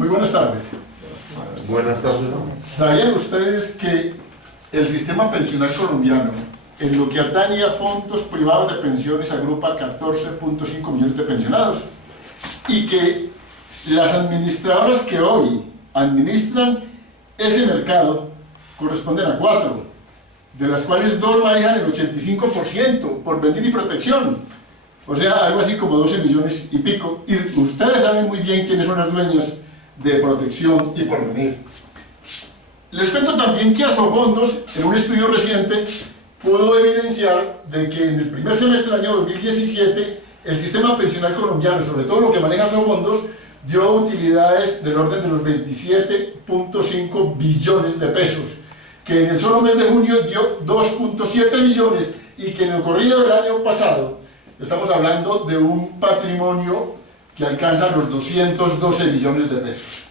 Muy buenas tardes. Buenas tardes. ¿Sabían ustedes que el sistema pensional colombiano, en lo que atañe a fondos privados de pensiones, agrupa 14.5 millones de pensionados? Y que las administradoras que hoy administran ese mercado corresponden a 4, de las cuales 2 manejan el 85% por venir y protección. O sea, algo así como 12 millones y pico. Y ustedes saben muy bien quiénes son las dueñas de protección y porvenir. Les cuento también que Asofondos, en un estudio reciente, pudo evidenciar de que en el primer semestre del año 2017 el sistema pensional colombiano, sobre todo lo que maneja Asofondos, dio utilidades del orden de los 27.5 billones de pesos, que en el solo mes de junio dio 2.7 billones y que en el corrido del año pasado estamos hablando de un patrimonio que alcanza los 212 billones de pesos.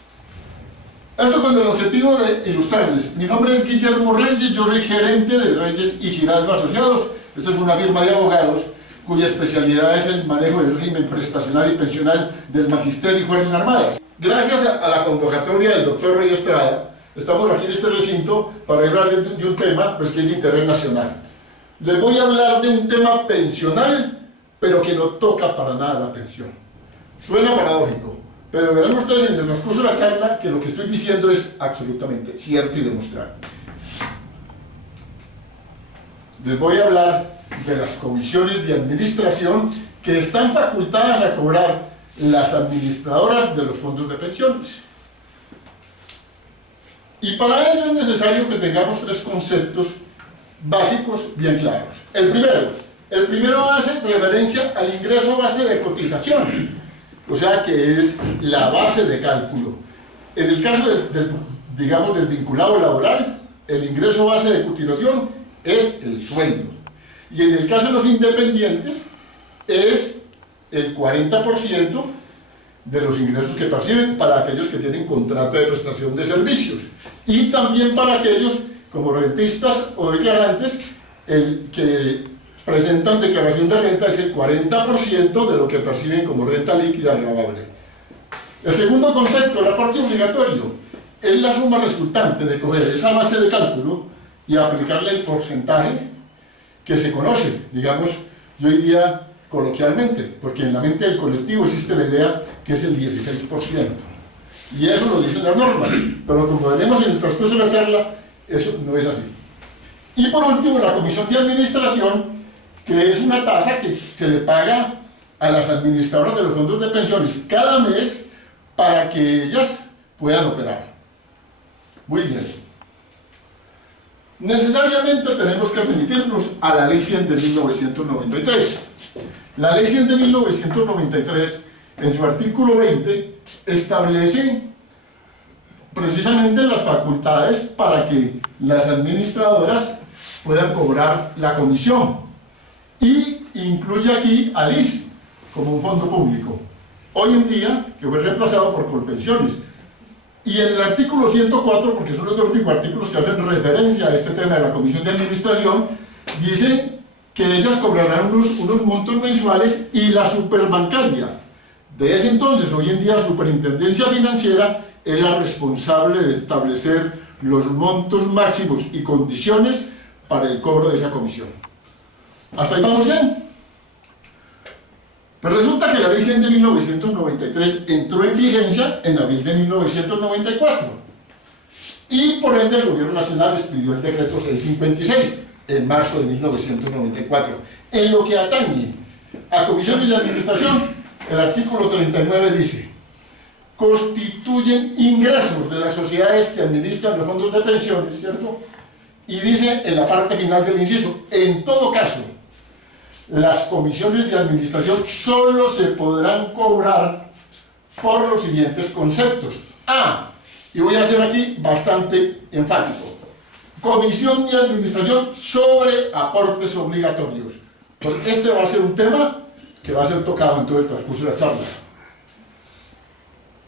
Esto con el objetivo de ilustrarles. Mi nombre es Guillermo Reyes, yo soy gerente de Reyes y Giraldo Asociados. Esta es una firma de abogados cuya especialidad es el manejo del régimen prestacional y pensional del Magisterio y Fuerzas Armadas. Gracias a la convocatoria del doctor Rey Estrada, estamos aquí en este recinto para hablar de un tema pues, que es de interés nacional. Les voy a hablar de un tema pensional, pero que no toca para nada la pensión. Suena paradójico, pero verán ustedes en el transcurso de la charla que lo que estoy diciendo es absolutamente cierto y demostrado. Les voy a hablar de las comisiones de administración que están facultadas a cobrar las administradoras de los fondos de pensiones. Y para ello es necesario que tengamos 3 conceptos básicos bien claros. El primero hace referencia al ingreso base de cotización, o sea que es la base de cálculo. En el caso del vinculado laboral, el ingreso base de cotización es el sueldo. Y en el caso de los independientes, es el 40% de los ingresos que perciben para aquellos que tienen contrato de prestación de servicios. Y también para aquellos, como rentistas o declarantes, el que presentan declaración de renta es el 40% de lo que perciben como renta líquida gravable. El segundo concepto, el aporte obligatorio, es la suma resultante de coger esa base de cálculo y aplicarle el porcentaje que se conoce, digamos, yo diría coloquialmente, porque en la mente del colectivo existe la idea que es el 16%. Y eso lo dice la norma, pero como veremos en el transcurso de la charla, eso no es así. Y por último, la comisión de administración, que es una tasa que se le paga a las administradoras de los fondos de pensiones cada mes para que ellas puedan operar. Muy bien. Necesariamente tenemos que remitirnos a la Ley 100 de 1993. La Ley 100 de 1993, en su artículo 20, establece precisamente las facultades para que las administradoras puedan cobrar la comisión. Y incluye aquí al ISSSTE como un fondo público. Hoy en día, que fue reemplazado por Colpensiones. Y en el artículo 104, porque son los 2 únicos artículos que hacen referencia a este tema de la comisión de administración, dice que ellas cobrarán unos montos mensuales y la superbancaria. De ese entonces, hoy en día, Superintendencia Financiera es la responsable de establecer los montos máximos y condiciones para el cobro de esa comisión. ¿Hasta ahí vamos bien? Pero resulta que la Ley 100 de 1993 entró en vigencia en abril de 1994 y por ende el Gobierno Nacional expidió el decreto 656 en marzo de 1994. En lo que atañe a comisiones de administración, el artículo 39 dice: constituyen ingresos de las sociedades que administran los fondos de pensiones, ¿cierto? Y dice en la parte final del inciso: en todo caso, las comisiones de administración solo se podrán cobrar por los siguientes conceptos. Y voy a ser aquí bastante enfático: comisión de administración sobre aportes obligatorios. Entonces, este va a ser un tema que va a ser tocado en todo el transcurso de la charla.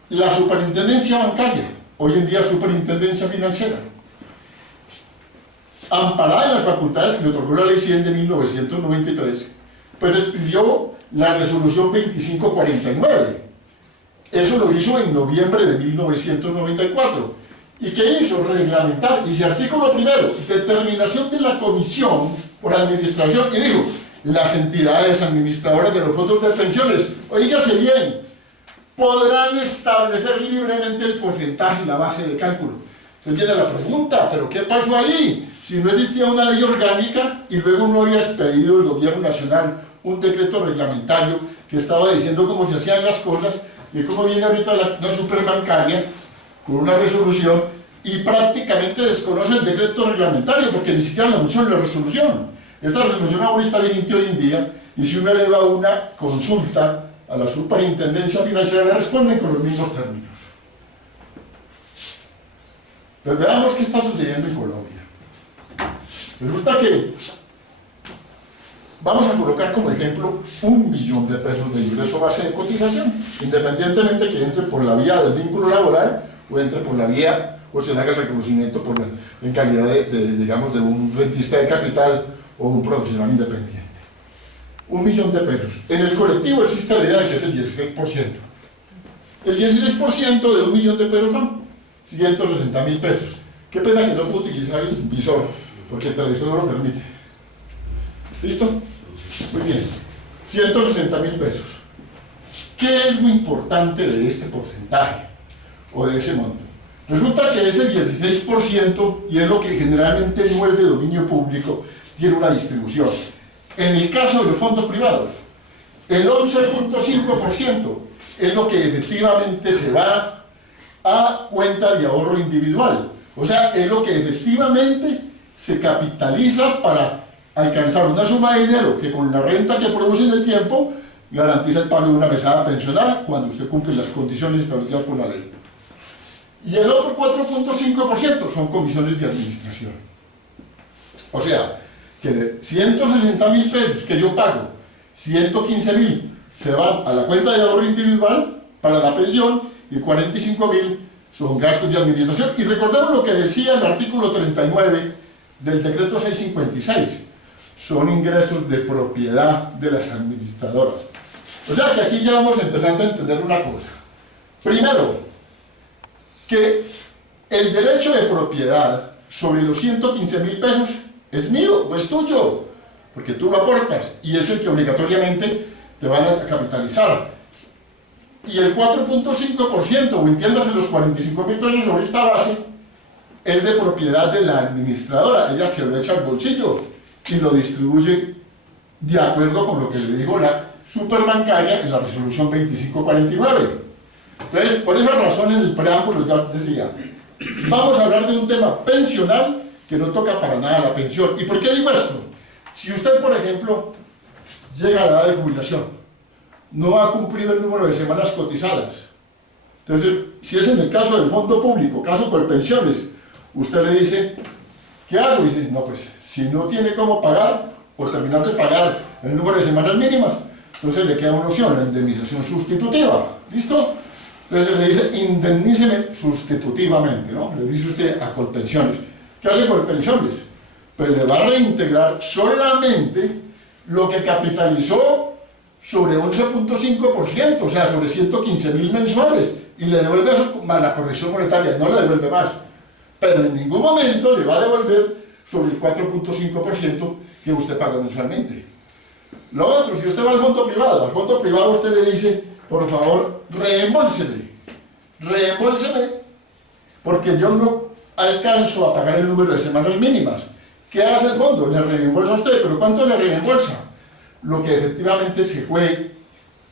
La superintendencia bancaria, hoy en día superintendencia financiera, amparada en las facultades que le otorgó la Ley 100 de 1993, pues expidió la resolución 2549, Eso lo hizo en noviembre de 1994. ¿Y qué hizo? Reglamentar. Dice, artículo primero, determinación de la comisión por administración. Y dijo, las entidades administradoras de los fondos de pensiones, oígase bien, podrán establecer libremente el porcentaje y la base de cálculo. Entonces viene la pregunta, ¿pero qué pasó ahí? Si no existía una ley orgánica y luego no había expedido el gobierno nacional un decreto reglamentario que estaba diciendo cómo se hacían las cosas, y cómo viene ahorita la superbancaria con una resolución y prácticamente desconoce el decreto reglamentario porque ni siquiera lo menciona en la resolución. Esta resolución ahora está vigente hoy en día y si uno eleva una consulta a la superintendencia financiera le responden con los mismos términos. Pero veamos qué está sucediendo en Colombia. Resulta que vamos a colocar como ejemplo 1 millón de pesos de ingreso base de cotización, independientemente que entre por la vía del vínculo laboral o entre por la vía o se le haga el reconocimiento por en calidad digamos, de un rentista de capital o un profesional independiente. 1 millón de pesos. En el colectivo existe la idea de que es el 16%. El 16% de 1 millón de pesos son 160.000 pesos. Qué pena que no puedo utilizar el visor, porque el televisor no lo permite. ¿Listo? Muy bien. 160.000 pesos. ¿Qué es lo importante de este porcentaje o de ese monto? Resulta que ese 16%, y es lo que generalmente no es de dominio público, tiene una distribución. En el caso de los fondos privados, el 11.5% es lo que efectivamente se va a cuenta de ahorro individual. O sea, es lo que efectivamente se capitaliza para alcanzar una suma de dinero que con la renta que produce en el tiempo garantiza el pago de una mesada pensional cuando usted cumple las condiciones establecidas por la ley. Y el otro 4.5% son comisiones de administración. O sea, que de 160.000 pesos que yo pago, 115.000 se van a la cuenta de ahorro individual para la pensión y 45.000 son gastos de administración. Y recordemos lo que decía el artículo 39 del decreto 656, son ingresos de propiedad de las administradoras. O sea que aquí ya vamos empezando a entender una cosa. Primero, que el derecho de propiedad sobre los 115.000 pesos es mío o es tuyo, porque tú lo aportas y es el que obligatoriamente te van a capitalizar. Y el 4.5%, o entiéndase los 45.000 pesos sobre esta base, es de propiedad de la administradora. Ella se lo echa al bolsillo y lo distribuye de acuerdo con lo que le dijo la superbancaria en la resolución 2549. Entonces, por esa razón en el preámbulo ya decía, vamos a hablar de un tema pensional que no toca para nada la pensión. ¿Y por qué digo esto? Si usted, por ejemplo, llega a la edad de jubilación, no ha cumplido el número de semanas cotizadas, entonces, si es en el caso del fondo público, caso por pensiones, usted le dice, ¿qué hago? Y dice, no, pues, si no tiene cómo pagar, o terminar de pagar el número de semanas mínimas, entonces le queda una opción, la indemnización sustitutiva. ¿Listo? Entonces le dice, indemníceme sustitutivamente, ¿no? Le dice usted a Colpensiones. ¿Qué hace Colpensiones? Pues le va a reintegrar solamente lo que capitalizó sobre 11.5%, o sea, sobre 115.000 mensuales, y le devuelve eso más la corrección monetaria, no le devuelve más. Pero en ningún momento le va a devolver sobre el 4.5% que usted paga mensualmente. Lo otro, si usted va al fondo privado usted le dice, por favor, reembolseme, porque yo no alcanzo a pagar el número de semanas mínimas. ¿Qué hace el fondo? Le reembolsa a usted, pero ¿cuánto le reembolsa? Lo que efectivamente se fue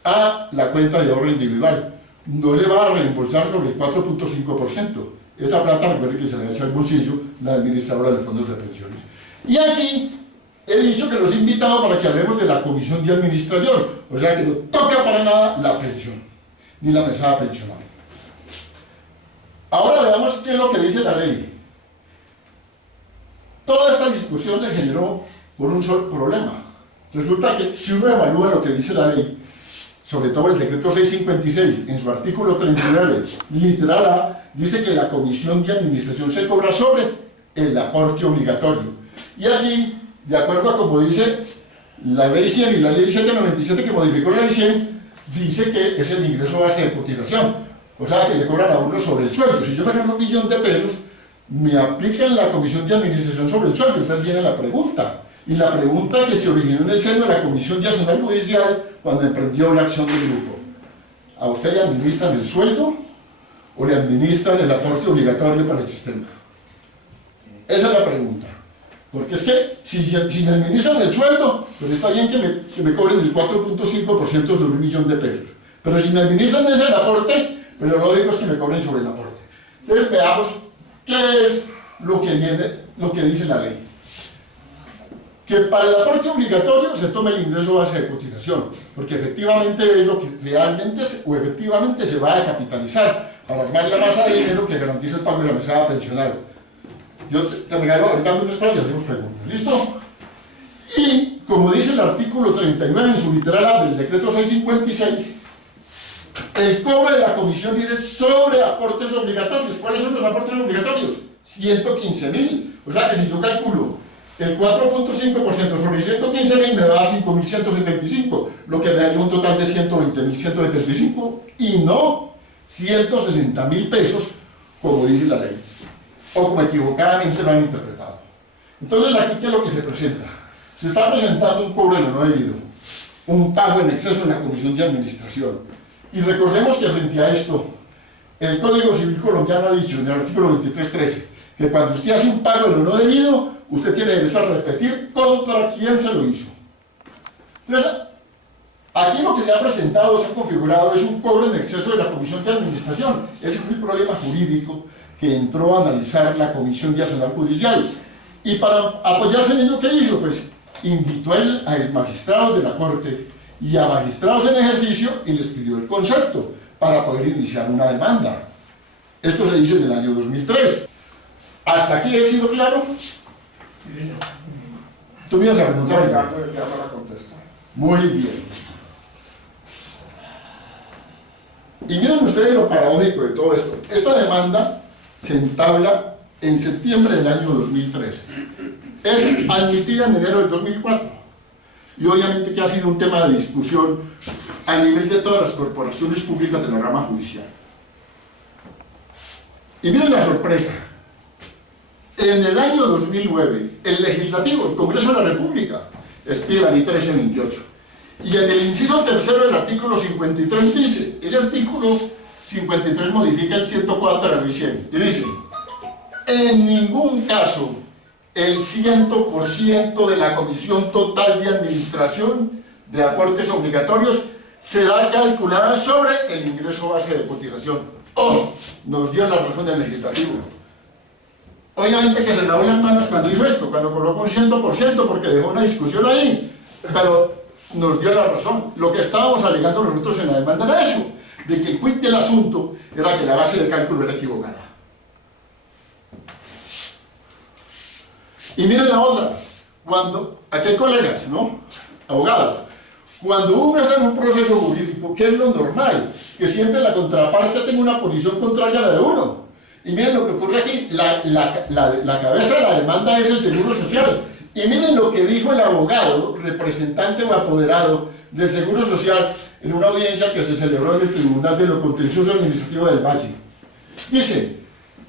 a la cuenta de ahorro individual. No le va a reembolsar sobre el 4.5%. Esa plata, recuerde que se le echa al bolsillo la administradora de fondos de pensiones. Y aquí he dicho que los he invitado para que hablemos de la comisión de administración, o sea que no toca para nada la pensión, ni la mesada pensional. Ahora veamos qué es lo que dice la ley. Toda esta discusión se generó por un solo problema. Resulta que si uno evalúa lo que dice la ley, sobre todo el decreto 656, en su artículo 39, literal A, dice que la comisión de administración se cobra sobre el aporte obligatorio. Y aquí, de acuerdo a como dice la ley 100 y la ley 797 que modificó la ley 100, dice que es el ingreso base de cotización, o sea que le cobran a uno sobre el sueldo. Si yo me gano 1 millón de pesos, me aplican la comisión de administración sobre el sueldo. Entonces viene la pregunta, y la pregunta que se originó en el seno de la Comisión de Acción Judicial cuando emprendió la acción del grupo: ¿a usted le administran el sueldo o le administran el aporte obligatorio para el sistema? Esa es la pregunta. Porque es que si me administran el sueldo, pues está bien que me cobren el 4.5% sobre 1 millón de pesos. Pero si me administran ese el aporte, pues lo lógico es que me cobren sobre el aporte. Entonces veamos qué es lo que dice la ley. Que para el aporte obligatorio se tome el ingreso base de cotización, porque efectivamente es lo que realmente o efectivamente se va a capitalizar para armar la masa de dinero que garantiza el pago de la mesada pensional. Yo te regalo ahorita un espacio y hacemos preguntas. ¿Listo? Y, como dice el artículo 39 en su literal A del decreto 656, el cobro de la comisión dice sobre aportes obligatorios. ¿Cuáles son los aportes obligatorios? 115.000. O sea que si yo calculo el 4.5% sobre 115.000 me da 5.175, lo que me da un total de 120.175 y no 160.000 pesos, como dice la ley, o como equivocadamente lo han interpretado. Entonces, aquí, ¿qué es lo que se presenta? Se está presentando un cobro de lo no debido, un pago en exceso en la comisión de administración. Y recordemos que frente a esto, el Código Civil colombiano ha dicho en el artículo 23.13 que cuando usted hace un pago de lo no debido, usted tiene derecho a repetir contra quién se lo hizo. Entonces, aquí lo que se ha presentado, se ha configurado, es un cobro en exceso de la comisión de administración. Ese fue el problema jurídico que entró a analizar la Comisión de Acción Judicial. Y para apoyarse en ello, ¿qué hizo? Pues invitó a exmagistrados de la Corte y a magistrados en ejercicio y les pidió el concepto para poder iniciar una demanda. Esto se hizo en el año 2003. ¿Hasta aquí he sido claro? Tú me ibas a preguntar. Muy bien. Y miren ustedes lo paradójico de todo esto. Esta demanda se entabla en septiembre del año 2003. Es admitida en enero del 2004. Y obviamente que ha sido un tema de discusión a nivel de todas las corporaciones públicas de la rama judicial. Y miren la sorpresa. En el año 2009, el Legislativo, el Congreso de la República, expide la ley 1328. Y en el inciso tercero del artículo 53 dice, el artículo 53 modifica el 104 de la ley 100, y dice: en ningún caso el 100% de la comisión total de administración de aportes obligatorios será calculada sobre el ingreso base de cotización. ¡Oh! Nos dio la razón del Legislativo. Obviamente que se lavó las manos cuando hizo esto, cuando colocó un 100%, porque dejó una discusión ahí, pero nos dio la razón. Lo que estábamos alegando nosotros en la demanda era eso, de que el quid del asunto era que la base de cálculo era equivocada. Y miren la otra, aquí hay colegas, ¿no? Abogados. Cuando uno está en un proceso jurídico, ¿qué es lo normal? Que siempre la contraparte tenga una posición contraria a la de uno. Y miren lo que ocurre aquí, la cabeza de la demanda es el Seguro Social. Y miren lo que dijo el abogado, representante o apoderado del Seguro Social en una audiencia que se celebró en el Tribunal de lo Contencioso Administrativo del Valle. Dice: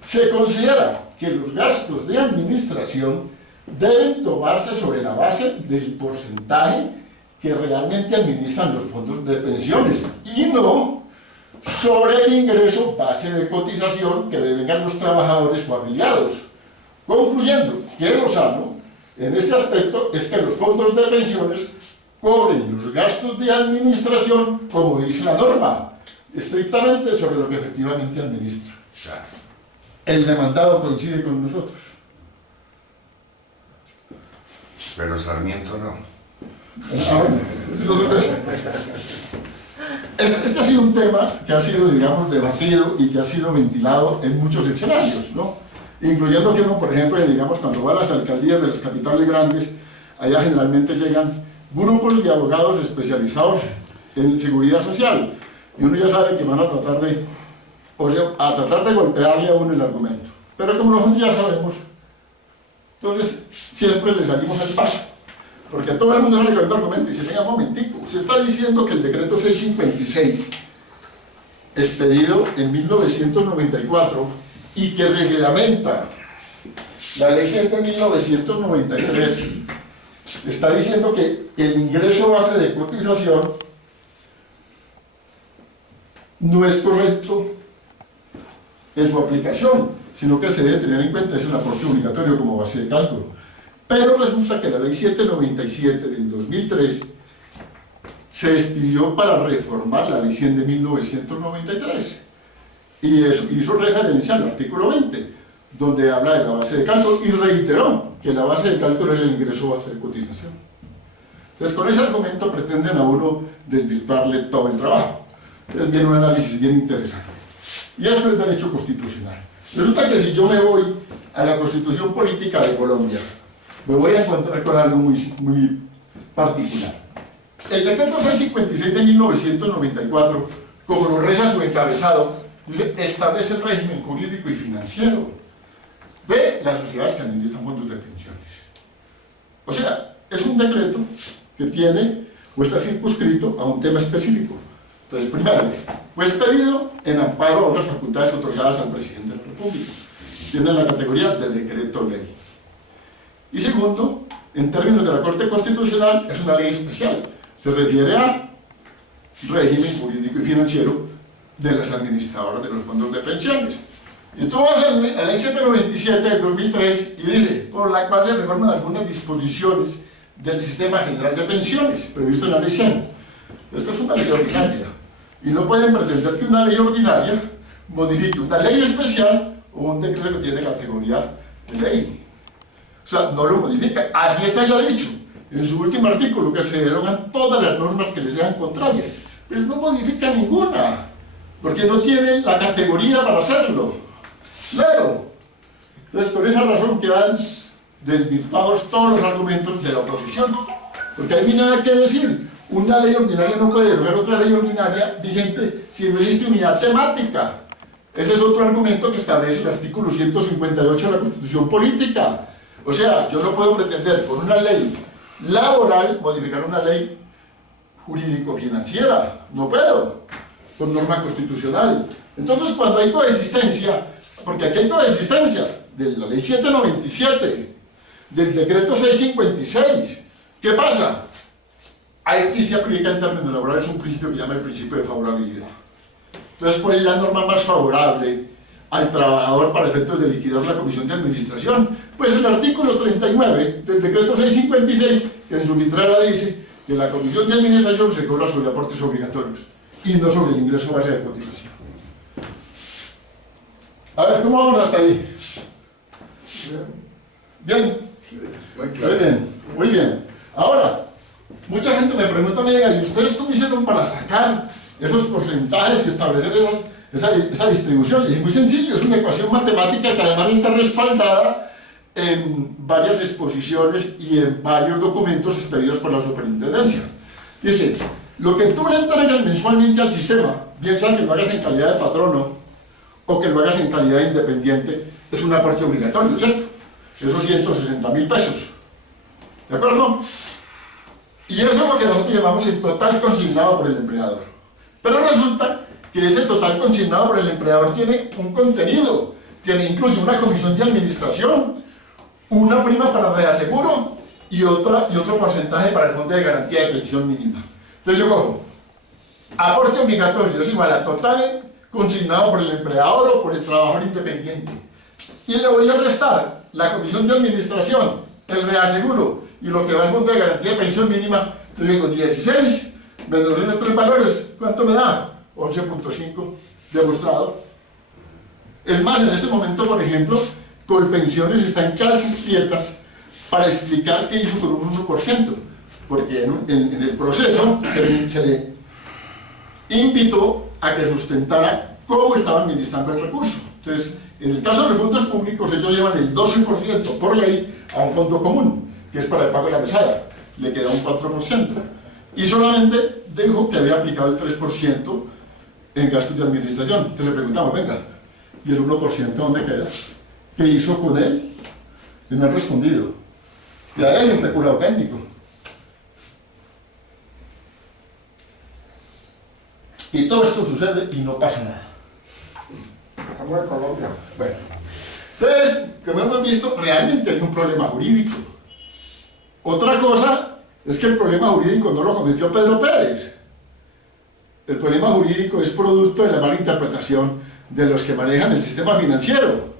se considera que los gastos de administración deben tomarse sobre la base del porcentaje que realmente administran los fondos de pensiones y no sobre el ingreso base de cotización que devengan los trabajadores o afiliados, concluyendo que lo sano en este aspecto es que los fondos de pensiones cobren los gastos de administración como dice la norma, estrictamente sobre lo que efectivamente administra. El demandado coincide con nosotros. Pero Sarmiento no. Este ha sido un tema que ha sido, digamos, debatido y que ha sido ventilado en muchos escenarios, ¿no? Incluyendo que uno, por ejemplo, digamos, cuando va a las alcaldías de las capitales grandes, allá generalmente llegan grupos de abogados especializados en seguridad social, y uno ya sabe que van a tratar de golpearle a uno el argumento. Pero como nosotros ya sabemos, entonces siempre le salimos al paso. porque a todo el mundo sale con el mismo argumento y dice, venga, un momentico, usted está diciendo que el decreto 656, expedido en 1994, y que reglamenta la ley 7 de 1993, está diciendo que el ingreso base de cotización no es correcto en su aplicación, sino que se debe tener en cuenta es el aporte obligatorio como base de cálculo. Pero resulta que la ley 797 del 2003 se expidió para reformar la ley 100 de 1993 y eso hizo referencia al artículo 20, donde habla de la base de cálculo y reiteró que la base de cálculo era el ingreso base de cotización. Entonces, con ese argumento pretenden a uno desvirtuarle todo el trabajo. Entonces viene un análisis bien interesante. Y esto es derecho constitucional. Resulta que si yo me voy a la Constitución Política de Colombia, me voy a encontrar con algo muy particular. El decreto 656 de 1994, como lo reza su encabezado, dice, establece el régimen jurídico y financiero de las sociedades que administran fondos de pensiones. O sea, es un decreto que tiene o está circunscrito a un tema específico. Entonces, primero, fue expedido en amparo a otras facultades otorgadas al presidente de la República. Tiene la categoría de decreto ley. Y segundo, en términos de la Corte Constitucional, es una ley especial. Se refiere a régimen jurídico y financiero de las administradoras de los fondos de pensiones. Y tú vas a la ley 797 del 2003 y dice, por la cual se reforman algunas disposiciones del Sistema General de Pensiones, previsto en la ley 100. Esto es una ley ordinaria. Y no pueden pretender que una ley ordinaria modifique una ley especial o un decreto que tiene categoría de ley. O sea, no lo modifica. Así está ya dicho en su último artículo, que se derogan todas las normas que les sean contrarias. Pero no modifica ninguna, porque no tiene la categoría para hacerlo. Claro. Entonces, con esa razón quedan desvirtuados todos los argumentos de la oposición. Porque hay nada que decir. Una ley ordinaria no puede derogar otra ley ordinaria vigente si no existe unidad temática. Ese es otro argumento que establece el artículo 158 de la Constitución Política. O sea, yo no puedo pretender con una ley laboral modificar una ley jurídico-financiera. No puedo, con norma constitucional. Entonces, cuando hay coexistencia, porque aquí hay coexistencia de la ley 797, del decreto 656, ¿qué pasa? Aquí se aplica en términos laborales un principio que llama el principio de favorabilidad. Entonces, ¿cuál es la norma más favorable al trabajador para efectos de liquidar la comisión de administración? Pues el artículo 39 del decreto 656, que en su letrera dice que la comisión de administración se cobra sobre aportes obligatorios y no sobre el ingreso base de cotización. A ver, ¿cómo vamos hasta ahí? ¿Bien? Muy bien, muy bien. Ahora, mucha gente me pregunta, ¿y ustedes cómo hicieron para sacar esos porcentajes y establecer esa distribución? Y es muy sencillo, es una ecuación matemática que además está respaldada en varias exposiciones y en varios documentos expedidos por la superintendencia. Dice, lo que tú le entregas mensualmente al sistema, bien sea que lo hagas en calidad de patrono o que lo hagas en calidad independiente, es un aporte obligatorio, ¿cierto? Esos 160.000 pesos. ¿De acuerdo? Y eso es lo que nosotros llamamos el total consignado por el empleador. Pero resulta que ese total consignado por el empleador tiene un contenido, tiene incluso una comisión de administración, una prima para reaseguro y otro porcentaje para el fondo de garantía de pensión mínima. Entonces yo cojo, aporte obligatorio es igual a total consignado por el empleador o por el trabajador independiente. Y le voy a restar la comisión de administración, el reaseguro y lo que va al fondo de garantía de pensión mínima. Entonces digo 16 menos los tres valores, ¿cuánto me da? 11.5 demostrado. Es más, en este momento, por ejemplo, Colpensiones está en clases quietas para explicar qué hizo con un 1%, porque en el proceso se le invitó a que sustentara cómo estaba administrando el recurso. Entonces, en el caso de los fondos públicos, ellos llevan el 12% por ley a un fondo común, que es para el pago de la mesada, le queda un 4%. Y solamente dijo que había aplicado el 3% en gastos de administración. Entonces le preguntamos, venga, ¿y el 1% dónde queda? ¿Qué hizo con él? Y no han respondido. Y ahí hay un peculado técnico. Y todo esto sucede y no pasa nada. Estamos en Colombia. Bueno, entonces, como hemos visto, realmente hay un problema jurídico. Otra cosa es que el problema jurídico no lo cometió Pedro Pérez. El problema jurídico es producto de la mala interpretación de los que manejan el sistema financiero,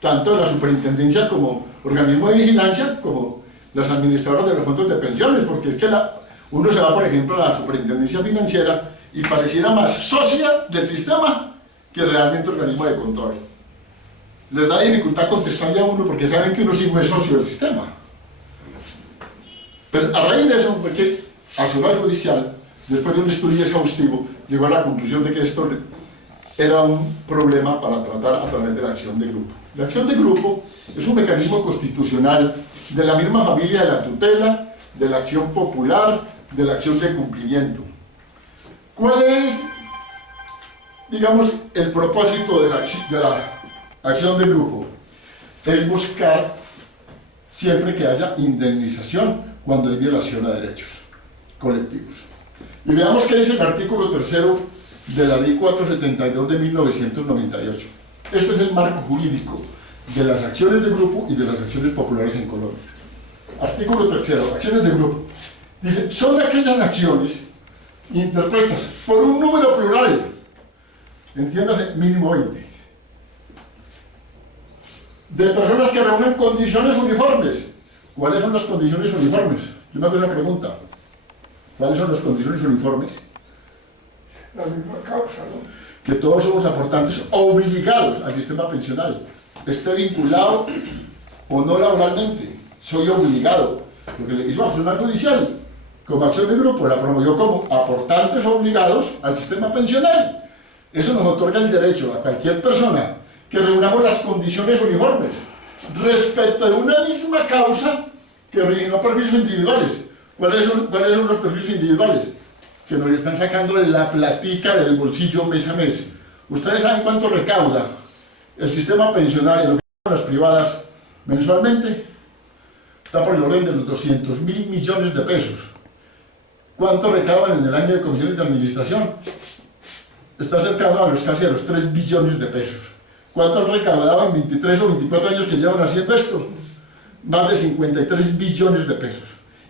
tanto de la superintendencia como organismo de vigilancia, como las administradoras de los fondos de pensiones, porque es que uno se va, por ejemplo, a la superintendencia financiera y pareciera más socia del sistema que realmente organismo de control. Les da dificultad contestarle a uno porque saben que uno sí no es socio del sistema. Pero a raíz de eso, porque al Tribunal Judicial, después de un estudio exhaustivo, llegó a la conclusión de que esto era un problema para tratar a través de la acción de grupo. La acción de grupo es un mecanismo constitucional de la misma familia de la tutela, de la acción popular, de la acción de cumplimiento. ¿Cuál es, digamos, el propósito de la acción de grupo? Es buscar siempre que haya indemnización cuando hay violación a derechos colectivos. Y veamos qué dice el artículo 3º de la Ley 472 de 1998. Este es el marco jurídico de las acciones de grupo y de las acciones populares en Colombia. Artículo 3º, acciones de grupo. Dice, son aquellas acciones interpuestas por un número plural, entiéndase, mínimo 20, de personas que reúnen condiciones uniformes. ¿Cuáles son las condiciones uniformes? Yo me hago esa pregunta. ¿Cuáles son las condiciones uniformes? La misma causa, ¿no? Que todos somos aportantes obligados al sistema pensional, esté vinculado o no laboralmente. Soy obligado. Lo que le hizo al Tribunal Judicial, como acción de grupo, la promovió como aportantes obligados al sistema pensional. Eso nos otorga el derecho a cualquier persona que reunamos las condiciones uniformes respecto de una misma causa que originó perjuicios individuales. ¿Cuáles son los perjuicios individuales? Que nos están sacando la platica del bolsillo mes a mes. ¿Ustedes saben cuánto recauda el sistema pensionario, lo que son las privadas, mensualmente? Está por el orden de los 200.000 millones de pesos. ¿Cuánto recaudan en el año de comisiones de administración? Está cercano a casi a los 3 billones de pesos. ¿Cuánto han recaudado en 23 o 24 años que llevan haciendo esto? Más de 53 billones de pesos.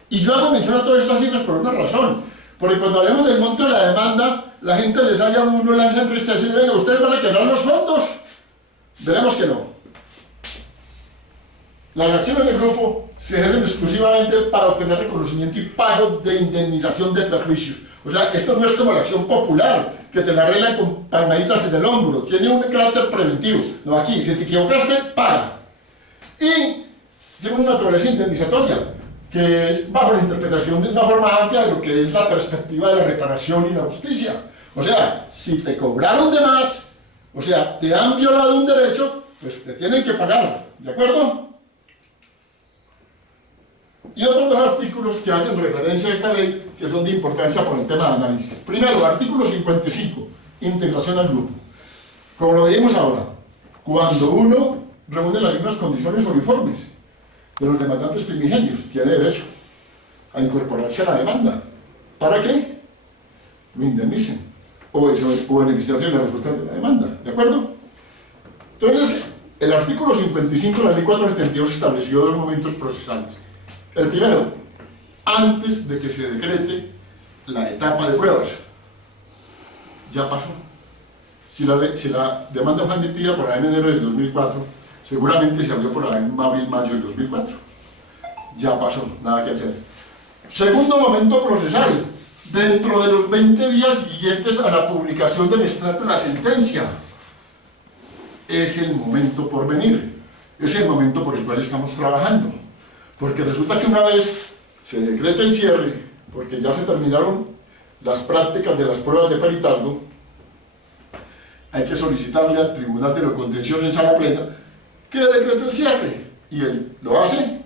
Y yo hago mención a todas estas cifras por una razón. Porque cuando hablemos del monto de la demanda, la gente les haya a uno, lanzan risas y digan, ¿ustedes van a quebrar los fondos? Veremos que no. Las acciones de grupo se ejercen exclusivamente para obtener reconocimiento y pago de indemnización de perjuicios. O sea, esto no es como la acción popular, que te la arreglan con palmaditas en el hombro, tiene un carácter preventivo. No, aquí, si te equivocaste, paga. Y tiene una naturaleza indemnizatoria, que es bajo la interpretación de una forma amplia de lo que es la perspectiva de la reparación y la justicia. O sea, si te cobraron de más, o sea, te han violado un derecho, pues te tienen que pagar, ¿de acuerdo? Y otros dos artículos que hacen referencia a esta ley, que son de importancia por el tema de análisis. Primero, artículo 55, integración al grupo. Como lo veíamos ahora, cuando uno reúne las mismas condiciones uniformes de los demandantes primigenios, tiene derecho a incorporarse a la demanda. ¿Para qué? Lo indemnicen o beneficiarse de las resultados de la demanda, ¿de acuerdo? Entonces, el artículo 55 de la ley 472 estableció dos momentos procesales. El primero, antes de que se decrete la etapa de pruebas. Ya pasó. Si la demanda fue admitida por ahí en enero del 2004, seguramente se abrió por ahí en abril-mayo del 2004. Ya pasó, nada que hacer. Segundo momento procesal, dentro de los 20 días siguientes a la publicación del extracto de la sentencia. Es el momento por venir, es el momento por el cual estamos trabajando. Porque resulta que una vez se decreta el cierre, porque ya se terminaron las prácticas de las pruebas de peritazgo, hay que solicitarle al Tribunal de lo Contencioso en sala plena que decrete el cierre. Y él lo hace,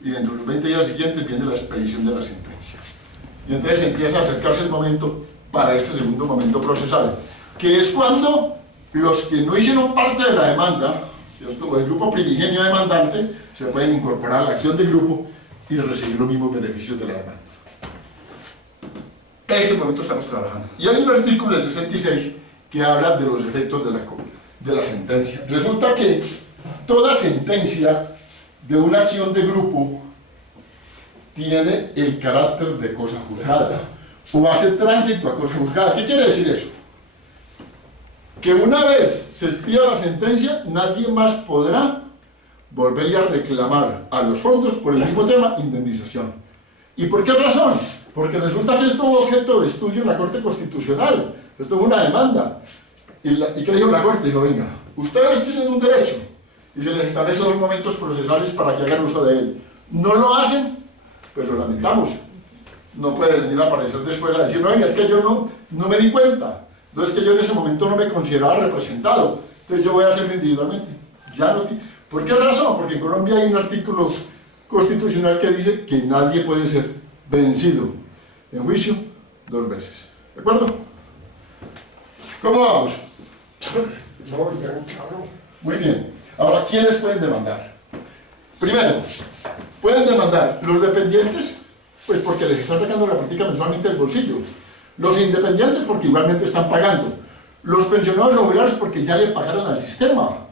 y dentro de los 20 días siguientes viene la expedición de la sentencia. Y entonces empieza a acercarse el momento para este segundo momento procesal, que es cuando los que no hicieron parte de la demanda, ¿cierto?, o el grupo primigenio demandante, se pueden incorporar a la acción del grupo y recibir los mismos beneficios de la demanda. este momento estamos trabajando. Y hay un artículo del 66 que habla de los efectos de la sentencia. Resulta que toda sentencia de una acción de grupo tiene el carácter de cosa juzgada o hace tránsito a cosa juzgada. ¿Qué quiere decir eso? Que una vez se expida la sentencia, nadie más podrá volverle a reclamar a los fondos por el mismo tema, indemnización. ¿Y por qué razón? Porque resulta que esto fue objeto de estudio en la Corte Constitucional. Esto fue una demanda. ¿Y qué dijo la Corte? Dijo, venga, ustedes tienen un derecho y se les establecen los momentos procesales para que hagan uso de él. No lo hacen, pues lo lamentamos. No puede venir a aparecer después a decir, no, venga, es que yo no me di cuenta. No, es que yo en ese momento no me consideraba representado. Entonces yo voy a hacerlo individualmente. Ya no. ¿Por qué razón? Porque en Colombia hay un artículo constitucional que dice que nadie puede ser vencido en juicio 2 veces. ¿De acuerdo? ¿Cómo vamos? No, bien, claro. Muy bien. Ahora, ¿quiénes pueden demandar? Primero, pueden demandar los dependientes, pues porque les están sacando la práctica mensualmente del bolsillo. Los independientes porque igualmente están pagando. Los pensionados o jubilados porque ya le pagaron al sistema.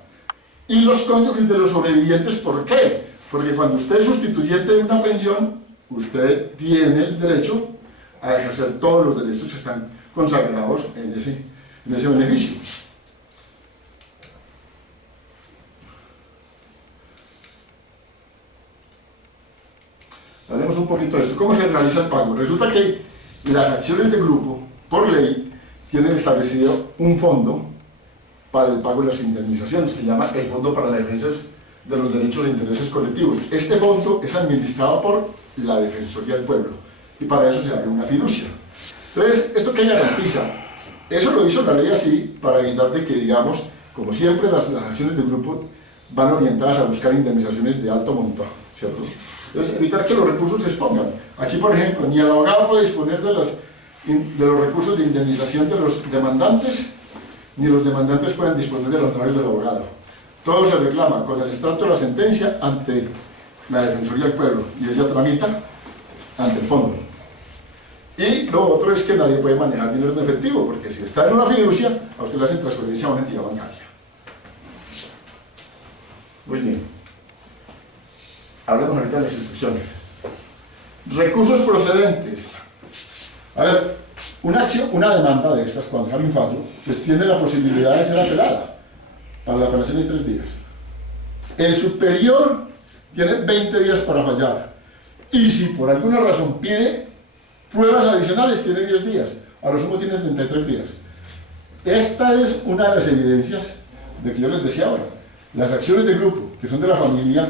Y los cónyuges de los sobrevivientes, ¿por qué? Porque cuando usted es sustituyente de una pensión, usted tiene el derecho a ejercer todos los derechos que están consagrados en ese beneficio. Hablemos un poquito de esto. ¿Cómo se realiza el pago? Resulta que las acciones de grupo, por ley, tienen establecido un fondo para el pago de las indemnizaciones, que se llama el Fondo para la Defensa de los Derechos e Intereses Colectivos. Este fondo es administrado por la Defensoría del Pueblo, y para eso se abre una fiducia. Entonces, ¿esto qué garantiza? Eso lo hizo la ley así, para evitar de que, digamos, como siempre, las acciones de grupo van orientadas a buscar indemnizaciones de alto monto, ¿cierto? Entonces, evitar que los recursos se expongan. Aquí, por ejemplo, ni el abogado puede disponer de los recursos de indemnización de los demandantes, ni los demandantes pueden disponer de los honorarios del abogado. Todo se reclama con el extracto de la sentencia ante la Defensoría del Pueblo, y ella tramita ante el fondo. Y lo otro es que nadie puede manejar dinero en efectivo, porque si está en una fiducia, a usted le hacen transferencia a una entidad bancaria. Muy bien. Hablemos ahorita de las instrucciones. Recursos procedentes. A ver, una demanda de estas, cuando sale un fallo, pues tiene la posibilidad de ser apelada. Para la apelación hay 3 días. El superior tiene 20 días para fallar. Y si por alguna razón pide pruebas adicionales, tiene 10 días. A lo sumo tiene 33 días. Esta es una de las evidencias de que yo les decía ahora. Las acciones de grupo, que son de la familia,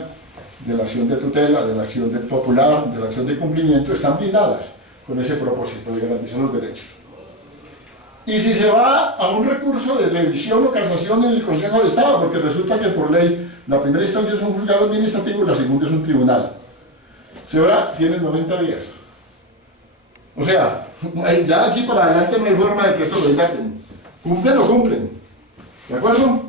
de la acción de tutela, de la acción de popular, de la acción de cumplimiento, están blindadas con ese propósito de garantizar los derechos. Y si se va a un recurso de revisión o casación en el Consejo de Estado, porque resulta que por ley la primera instancia es un juzgado administrativo y la segunda es un tribunal, se va, tienen 90 días. O sea, ya aquí para adelante no hay forma de que esto lo dilaten. ¿Cumplen o cumplen? ¿De acuerdo?